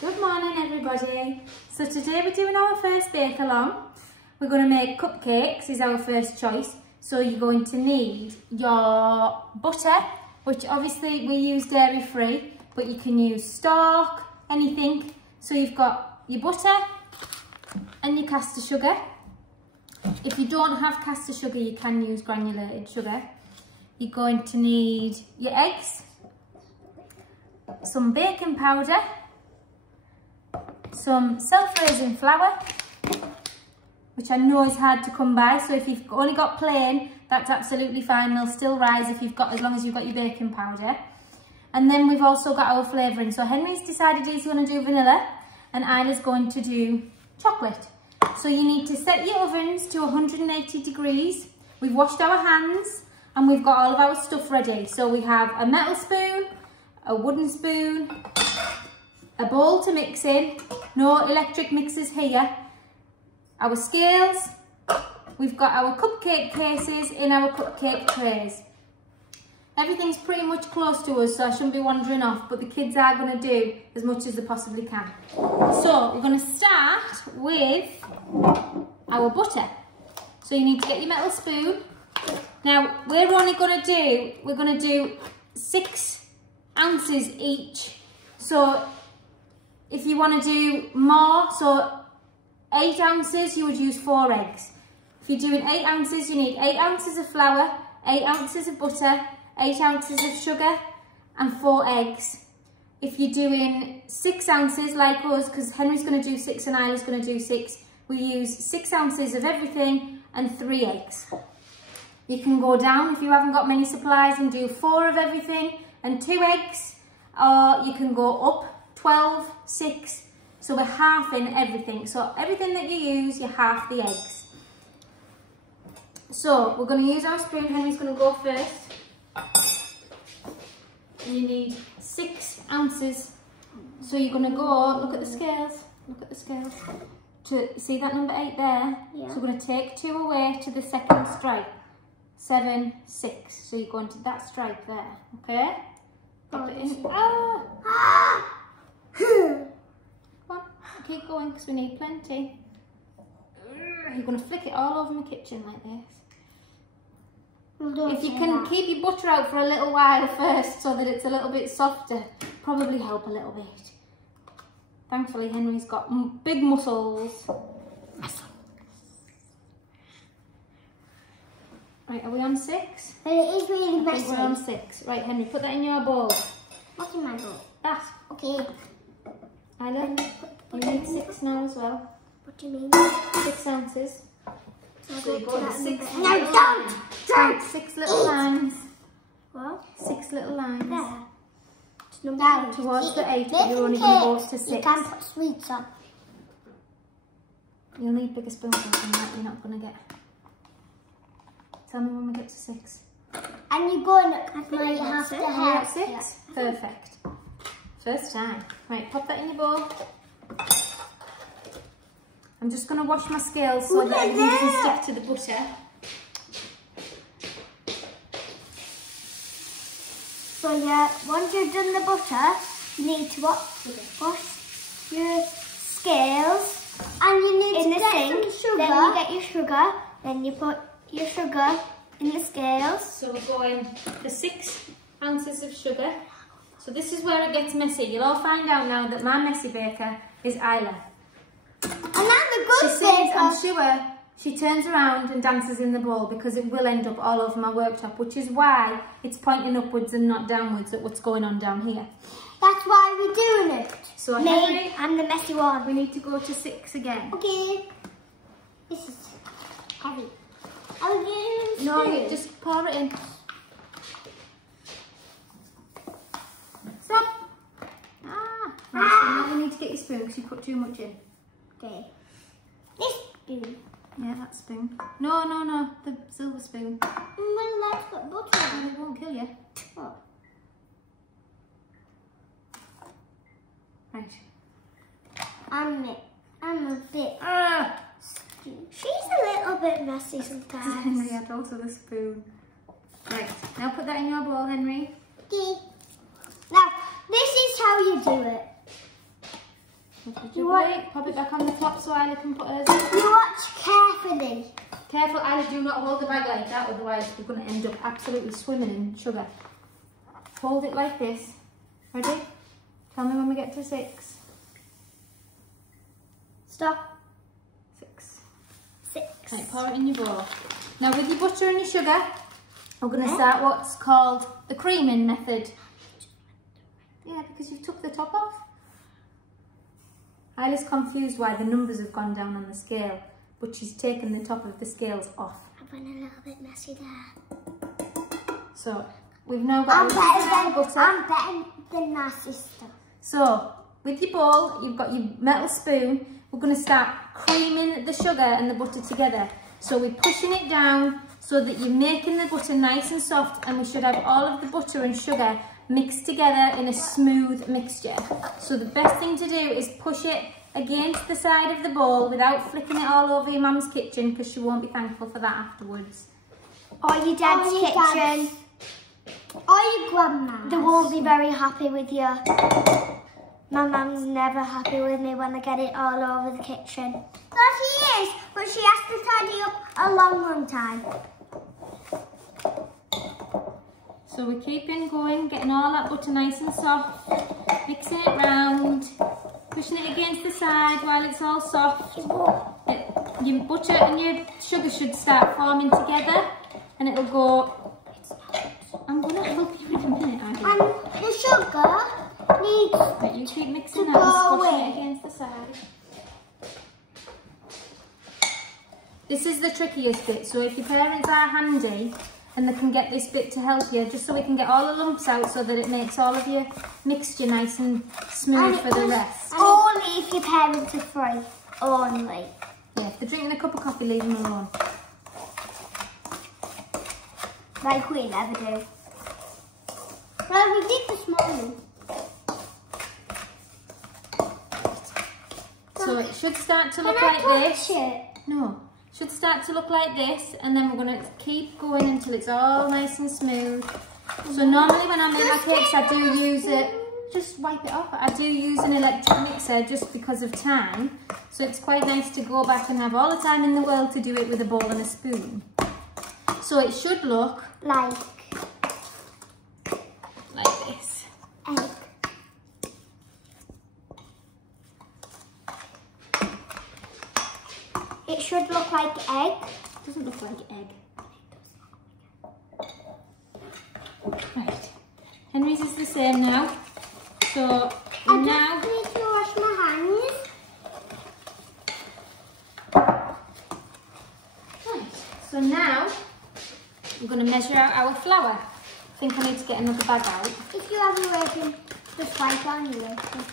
Good morning everybody. So today we're doing our first bake along. We're going to make cupcakes is our first choice. So you're going to need your butter, which obviously we use dairy free, but you can use stock, anything. So you've got your butter and your caster sugar. If you don't have caster sugar, you can use granulated sugar. You're going to need your eggs, some baking powder, some self-raising flour, which I know is hard to come by, so if you've only got plain, that's absolutely fine. They'll still rise if you've got, as long as you've got your baking powder. And then we've also got our flavouring. So Henry's decided he's going to do vanilla and Isla's going to do chocolate. So you need to set your ovens to 180 degrees. We've washed our hands and we've got all of our stuff ready. So we have a metal spoon, a wooden spoon, a bowl to mix in, no electric mixers here, our scales, we've got our cupcake cases in our cupcake trays. Everything's pretty much close to us, so I shouldn't be wandering off, but the kids are going to do as much as they possibly can. So we're going to start with our butter. So you need to get your metal spoon. Now we're going to do 6 ounces each. So if you want to do more, so 8 ounces, you would use 4 eggs. If you're doing 8 ounces, you need 8 ounces of flour, 8 ounces of butter, 8 ounces of sugar and 4 eggs. If you're doing 6 ounces like us, because Henry's going to do 6 and Isla's going to do 6, we use 6 ounces of everything and 3 eggs. You can go down if you haven't got many supplies and do 4 of everything and 2 eggs, or you can go up 12, 6, so we're halving everything. So everything that you use, you half the eggs. So we're going to use our spoon. Henry's going to go first. And you need 6 ounces. So you're going to go, look at the scales, to see that number 8 there? Yeah. So we're going to take 2 away to the second stripe. 7, 6. So you're going to that stripe there, okay? Pop it in. Ah! Come on, keep going because we need plenty. You're going to flick it all over my kitchen like this. If you can keep your butter out for a little while first so that it's a little bit softer, probably help a little bit. Thankfully Henry's got big muscles. Right, are we on 6? But it is really messy. We're on 6. Right, Henry, put that in your bowl. What's in my bowl? That. Okay. Isla, you need 6 now as well. What do you mean? 6 ounces. So you go to 6. No, don't! 6 little lines. What? 6 little lines. There. Down. Towards the 8, but you're only going to go to 6. You can put sweets on. You'll need bigger spoonfuls than that. You're not going to get. Tell me when we get to 6. And you're going to have to help. 6? Yeah. Perfect. First time. Right, pop that in your bowl. I'm just going to wash my scales so that everything doesn't stick to the butter. So yeah, once you've done the butter, you need to wash your scales. And you need to get some sugar. Then you get your sugar. Then you put your sugar in the scales. So we're going for 6 ounces of sugar. So this is where it gets messy. You'll all find out now that my messy baker is Isla. And I'm the good baker. I'm sure she turns around and dances in the bowl because it will end up all over my worktop, which is why it's pointing upwards and not downwards at what's going on down here. That's why we're doing it. So Henry, I'm the messy one. We need to go to 6 again. Okay. This is heavy. No, you just pour it in. Stop. Now you need to get your spoon because you put too much in. Okay. This spoon. Yeah, that spoon. No, the silver spoon. Well, that's got butter on. It won't kill you. Oh. Right. I'm a bit. She's a little bit messy sometimes. Henry had also the spoon. Right, now put that in your bowl, Henry. Okay. Now, this is how you do it. Pop it back on the top so Isla can put hers in. You watch carefully. Careful, Isla, do not hold the bag like that, otherwise you're going to end up absolutely swimming in sugar. Hold it like this. Ready? Tell me when we get to 6. Stop. 6. 6. Right, pour it in your bowl. Now with your butter and your sugar, we're going to start what's called the creaming method. Yeah, because you took the top off. Isla's confused why the numbers have gone down on the scale, but she's taken the top of the scales off. I've been a little bit messy there. So we've now got our butter. I'm better than my sister. So with your bowl, you've got your metal spoon. We're going to start creaming the sugar and the butter together. So we're pushing it down so that you're making the butter nice and soft, and we should have all of the butter and sugar mixed together in a smooth mixture. So the best thing to do is push it against the side of the bowl without flicking it all over your mum's kitchen, because she won't be thankful for that afterwards. Or your dad's kitchen. Or your grandma's. They won't be very happy with you. My mum's never happy with me when I get it all over the kitchen. Well, she is, but she has to tidy up a long time. So we're keeping going, getting all that butter nice and soft, mixing it round, pushing it against the side while it's all soft. Your butter and your sugar should start forming together, and it'll go. I'm going to help you in a minute, Aggie. And the sugar needs Right, you keep mixing that and pushing it against the side. This is the trickiest bit, so if your parents are handy and they can get this bit to help you, just so we can get all the lumps out so that it makes all of your mixture nice and smooth for the rest. Only if your parents are free. Only. Yeah, if they're drinking a cup of coffee, leave them alone. Like we never do. Well, we did this morning. So it should start to look like this. It? No. Should start to look like this, and then we're going to keep going until it's all nice and smooth. So normally when I make my cakes, I do use it, just wipe it off. I do use an electric mixer just because of time. So it's quite nice to go back and have all the time in the world to do it with a bowl and a spoon. So it should look like this. Egg. It should look like egg. It doesn't look like egg. Right. Henry's is the same now. So now I just need to wash my hands. Right. So now we're going to measure out our flour. I think I need to get another bag out. If you have a apron, just wipe on your apron.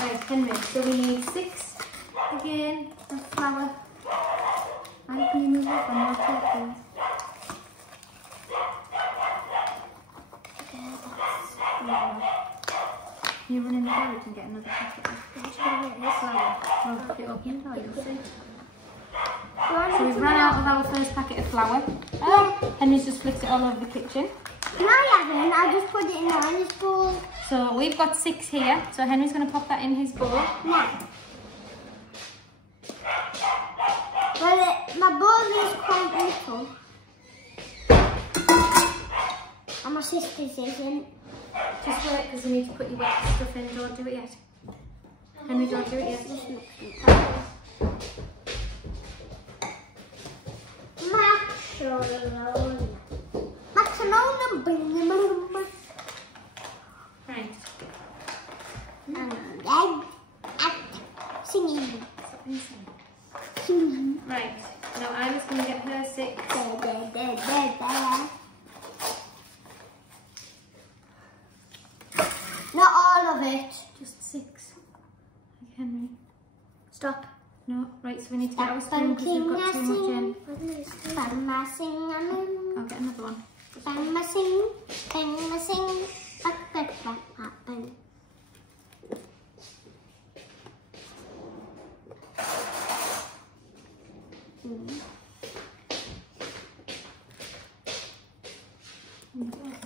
Right, Henry, so we need 6 again of flour. And can you move up on your tape, please? Can you run in the garage and get another packet of flour? Well, put it up in, you'll see. So we've run out of our first packet of flour. Henry's just flicked it all over the kitchen. No, I haven't. I just put it in Henry's bowl. So we've got 6 here. So Henry's going to pop that in his bowl. Now. Well, my bowl is quite little. And my sister's isn't. Just wait, because you need to put your wet stuff in. Don't do it yet. Henry, don't do it yet. Right. Singing. Right. Now I'm just going to get her 6. Not all of it. Just 6. Like Henry. Stop. No. Right, so we need to get our spoon because we've got too much in. I'll get another one.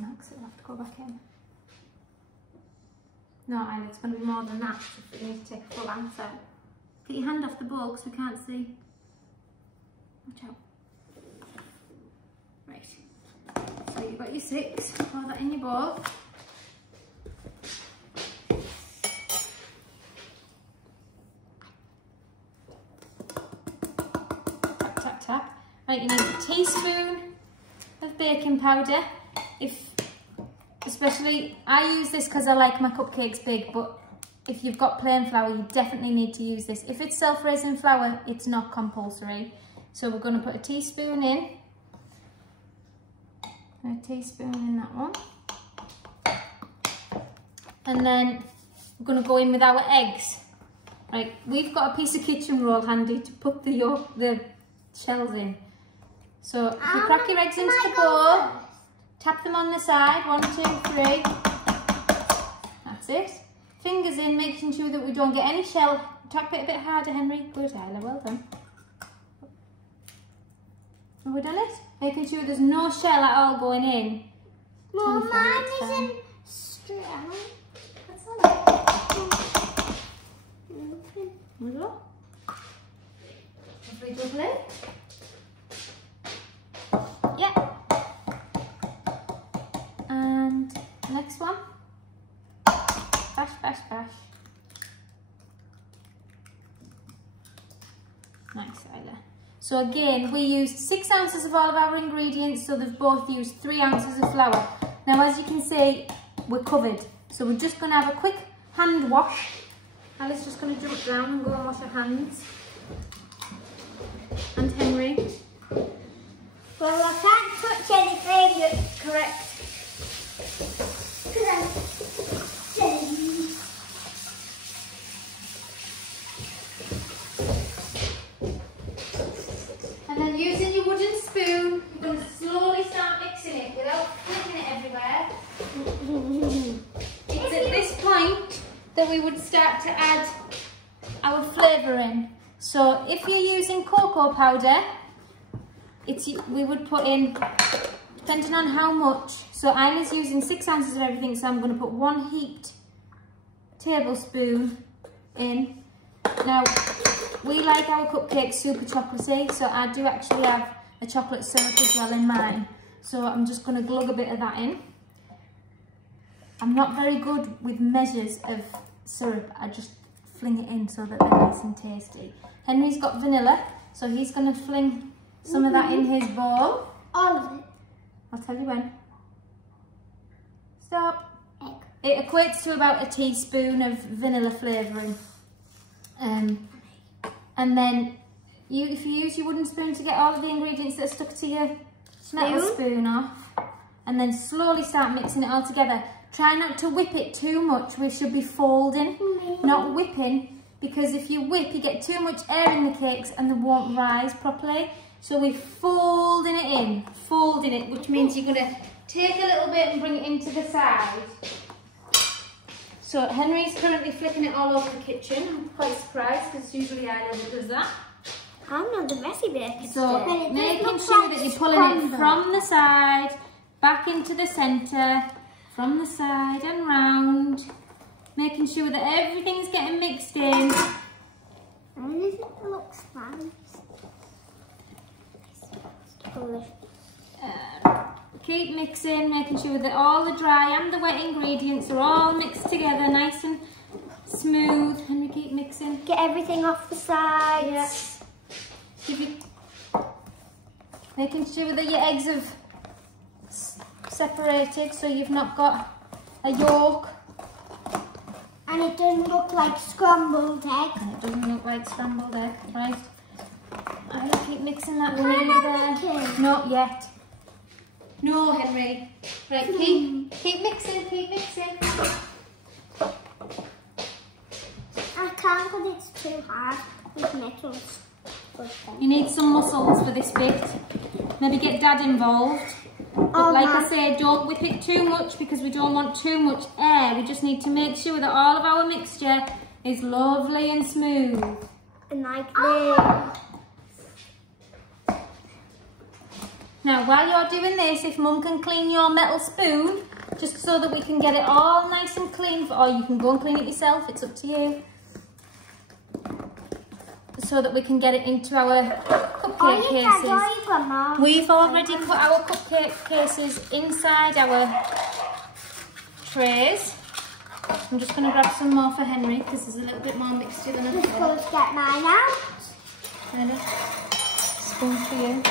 Max, it'll have to go back in. No, Isla, it's going to be more than that if we need to take a full answer. Get your hand off the bowl because we can't see. Watch out. Right. So you've got your 6. Pour that in your bowl. Tap, tap, tap. Right, you need a teaspoon of baking powder. Especially, I use this because I like my cupcakes big, but if you've got plain flour, you definitely need to use this. If it's self-raising flour, it's not compulsory. So we're going to put a teaspoon in. A teaspoon in that one. And then we're going to go in with our eggs. Right, we've got a piece of kitchen roll handy to put the shells in. So if you crack your eggs into the bowl, tap them on the side, 1, 2, 3. That's it. Fingers in, making sure that we don't get any shell. Tap it a bit harder, Henry. Good, Isla, well done. Have we done it? Making sure there's no shell at all going in. Mum, mine isn't straight out. That's all right. There we go. Lovely jubbly. Yeah. And next one. Bash, bash, bash. Nice, Isla. So again, we used 6 ounces of all of our ingredients, so they've both used 3 ounces of flour. Now, as you can see, we're covered. So we're just going to have a quick hand wash. Alice's just going to jump down and go and wash her hands. And Henry. Well, I can't touch anything. You're correct. And then using your wooden spoon, you're going to slowly start mixing it without flicking it everywhere. It's at this point that we would start to add our flavour in. So if you're using cocoa powder, we would put in, depending on how much. So Isla's using 6 ounces of everything, so I'm going to put 1 heaped tablespoon in. Now, we like our cupcakes super chocolatey, so I do actually have a chocolate syrup as well in mine. So I'm just going to glug a bit of that in. I'm not very good with measures of syrup. I just fling it in so that they're nice and tasty. Henry's got vanilla, so he's going to fling some of that in his bowl. All of it. I'll tell you when. Stop. Egg. It equates to about a teaspoon of vanilla flavouring. And then if you use your wooden spoon to get all of the ingredients that are stuck to your metal spoon off, and then slowly start mixing it all together. Try not to whip it too much. We should be folding, not whipping, because if you whip, you get too much air in the cakes and they won't rise properly. So we're folding it in, which means you're going to take a little bit and bring it into the side. So Henry's currently flicking it all over the kitchen. I'm quite surprised because it's usually Isla that does that. I'm not the messy baker. So making sure that you're pulling it from the side, back into the centre, from the side and round. Making sure that everything's getting mixed in. And it looks nice. Keep mixing, making sure that all the dry and the wet ingredients are all mixed together, nice and smooth. And we keep mixing. Get everything off the sides. Yeah. Making sure that your eggs have separated, so you've not got a yolk. And it doesn't look like scrambled egg. And it doesn't look like scrambled egg, right? I keep mixing that Can I there. Not yet. No, Henry. Right, keep mixing, keep mixing. I can't because it's too hard with metals. You need some muscles for this bit. Maybe get Dad involved. But like I say, don't whip it too much because we don't want too much air. We just need to make sure that all of our mixture is lovely and smooth. And like this. Now, while you're doing this, if Mum can clean your metal spoon, just so that we can get it all nice and clean, or you can go and clean it yourself, it's up to you. So that we can get it into our cupcake cases. We've already put our cupcake cases inside our trays. I'm just going to grab some more for Henry because there's a little bit more mixture than I thought. Let's get mine out. Ready? Spoon for you.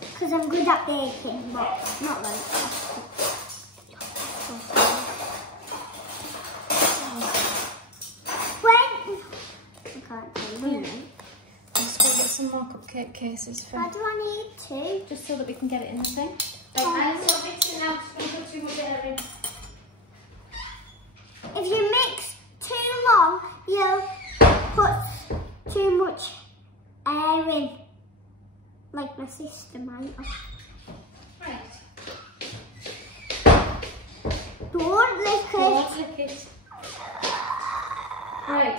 Because I'm good at baking, but not like that. I can't say when. Let's go get some more cupcake cases for. How do I need to? Just so that we can get it in the thing. I'm not mixing now, just going to put too much air in. If you mix too long, you'll put too much air in. Like my sister might have. Right. Don't lick it. Don't lick it. Right.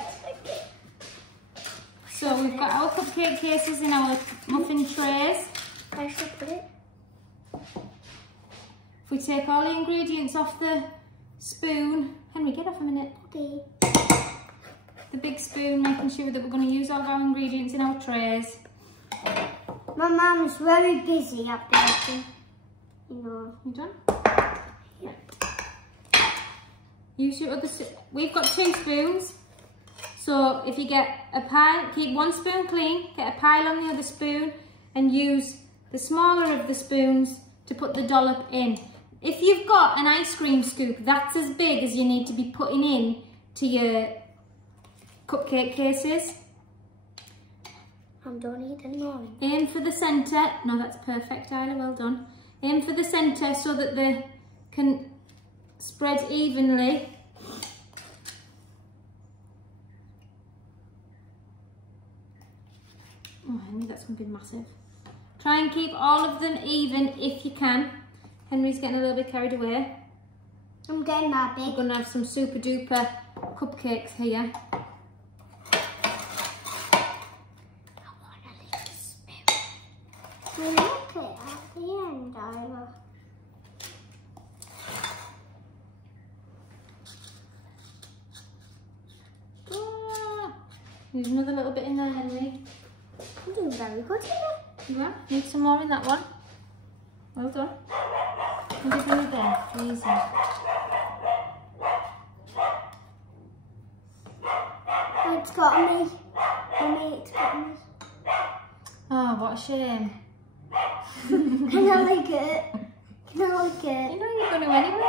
So we've got our cupcake cases in our muffin trays. I should put it. If we take all the ingredients off the spoon, Henry, get off a minute. Okay. The big spoon, making sure that we're going to use all of our ingredients in our trays. My mum is very busy at baking. You know. You done? Yeah. Use your other. We've got 2 spoons. So if you get a pile, keep one spoon clean, get a pile on the other spoon and use the smaller of the spoons to put the dollop in. If you've got an ice cream scoop, that's as big as you need to be putting in to your cupcake cases. I don't need any more. Aim for the centre. No, that's perfect, Isla, well done. Aim for the centre so that they can spread evenly. Oh, Henry, that's going to be massive. Try and keep all of them even if you can. Henry's getting a little bit carried away. I'm getting that big. We're going to have some super duper cupcakes here. I want a little spoon. We make it at the end, Isla. There's another little bit in there, Henry. I'm doing very good here. You are? Need some more in that one. Well done. Maybe bring it there. Easy. It's got me. Mommy, it's got me. Oh, what a shame. Can I lick it? Can I lick You it? know you're going to anyway.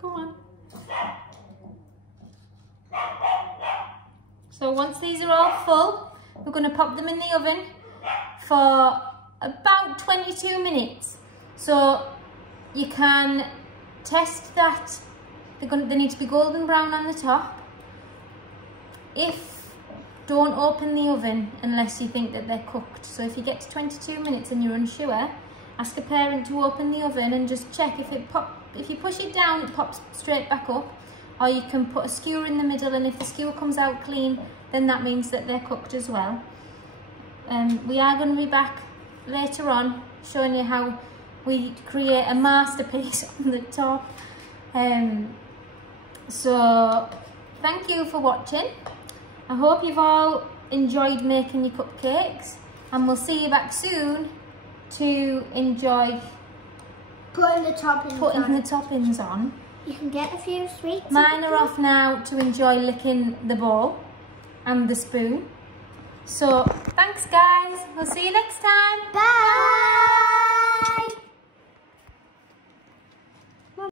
Come on. So once these are all full, we're going to pop them in the oven for about 22 minutes. So you can test that they need to be golden brown on the top. Don't open the oven unless you think that they're cooked. So if you get to 22 minutes and you're unsure, ask a parent to open the oven and just check if you push it down, it pops straight back up. Or you can put a skewer in the middle, and if the skewer comes out clean, then that means that they're cooked as well. We are going to be back later on showing you how we create a masterpiece on the top. So thank you for watching. I hope you've all enjoyed making your cupcakes, and we'll see you back soon to enjoy Putting the toppings on. You can get a few sweets. Mine are off now to enjoy licking the bowl and the spoon. So thanks guys, we'll see you next time. Bye.